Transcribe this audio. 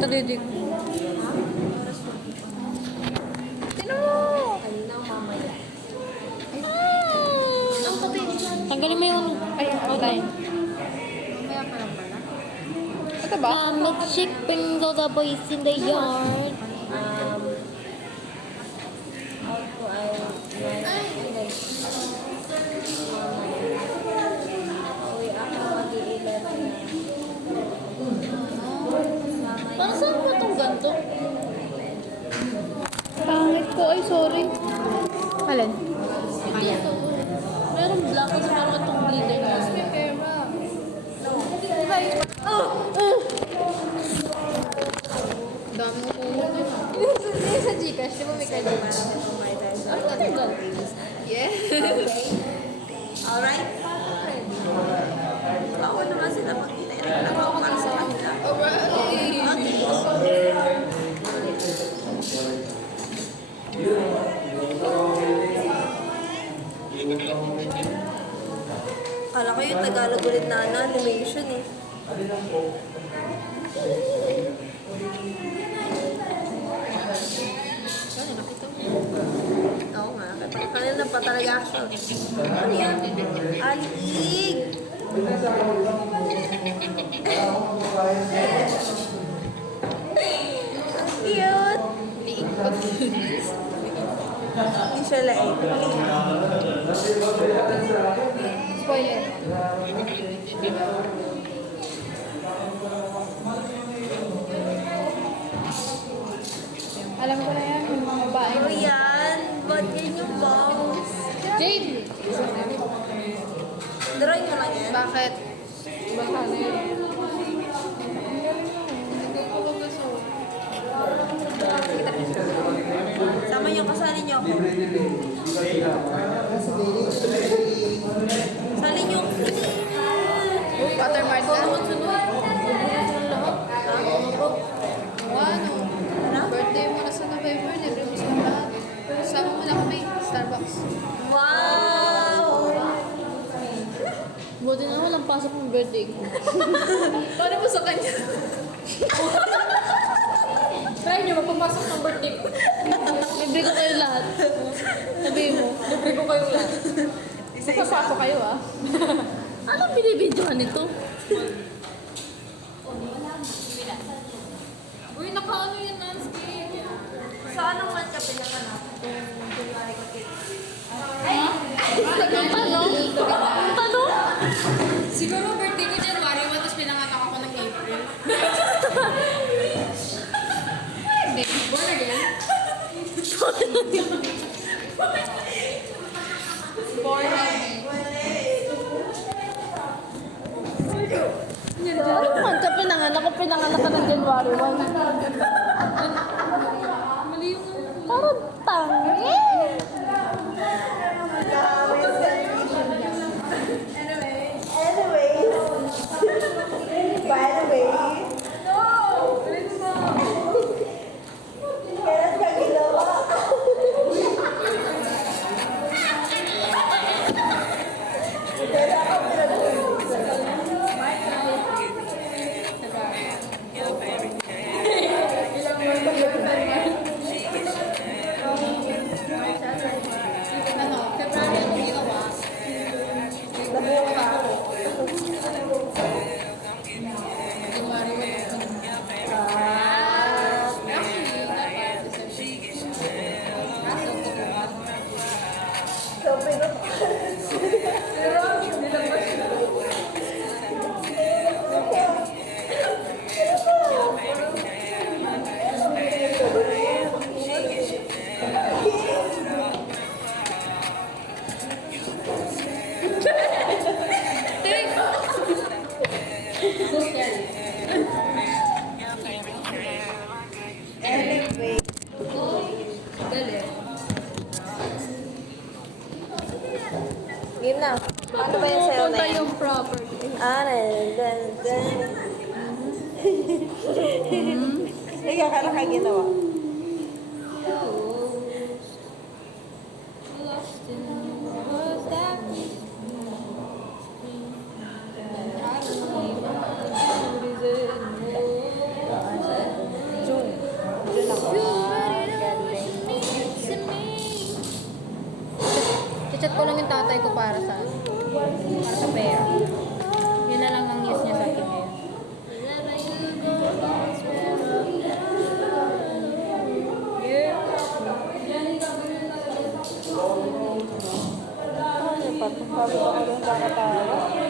Ito, Didik. Tino mo! Tanggalin mo yung... Ay, online. Ito ba? Milkshake brings all the boys in the yard. Parang saan ba itong ganito? Pangit ko. Ay, sorry. Alin? Dito. Meron black kasi parang itong glitter. Mas may pera. Dami mo kuha din. Sa Gcash, di ba may card para may kumain tayo? Ay, ano? Yeah. Okay. Alright, fine. Ako naman sila pag-inay. Ako para sa kanila. Alright. Kala ko yung Tagalog ulit na animation eh. Ano, nakita mo? Oo nga, kanina pa talaga action. Ano yan? Alig! Ang cute! Hindi siya laing. Spoiler. Alam ko na yan, yung mga babae. Ano yan? Ba't yan yung bounce? Jade! Drawing mo lang yan? Bakit? Baka na yun. Hindi ko ba gusto. Sama niyo, kasali niyo ako. Sali niyo. Watermark na? Sunod-sunod. Ano? Birthday mo na sa November, libre mo sa lahat. Sama mo na kami, Starbucks. Wow! Buti na walang pasok ng birthday ko. Paano mo sa kanya? Try niyo, magpamasok ng birthday ko. Libre ko kayo lahat. Sabihin mo, libre ko kayo lahat. Magpapasok kayo ah. Anong binibidyohan nito? Uy, naka-ano yun, Nansky? Sa anong month ka pinakanap? July ka Tanong? Tanong? Siguro birthday ko January 1, tapos pinanganak ako ng April. Hindi, born again. Born again. Ano man ka pinanganak ko pinanganak ka ng January 1? Mali yung Parang tangi. By the way, kailan ka ginawa? ano, February ako ginawa. January 1. Actually, dapat So, pero anyway, game na. Paano ba yung sayo na Punta yan? yung property. Dan. Ikaw, kailan ka ginawa? Lost in was that I-chat ko lang yung tatay ko para sa pera. Yun na lang ang news niya sa akin ngayon. Yeah.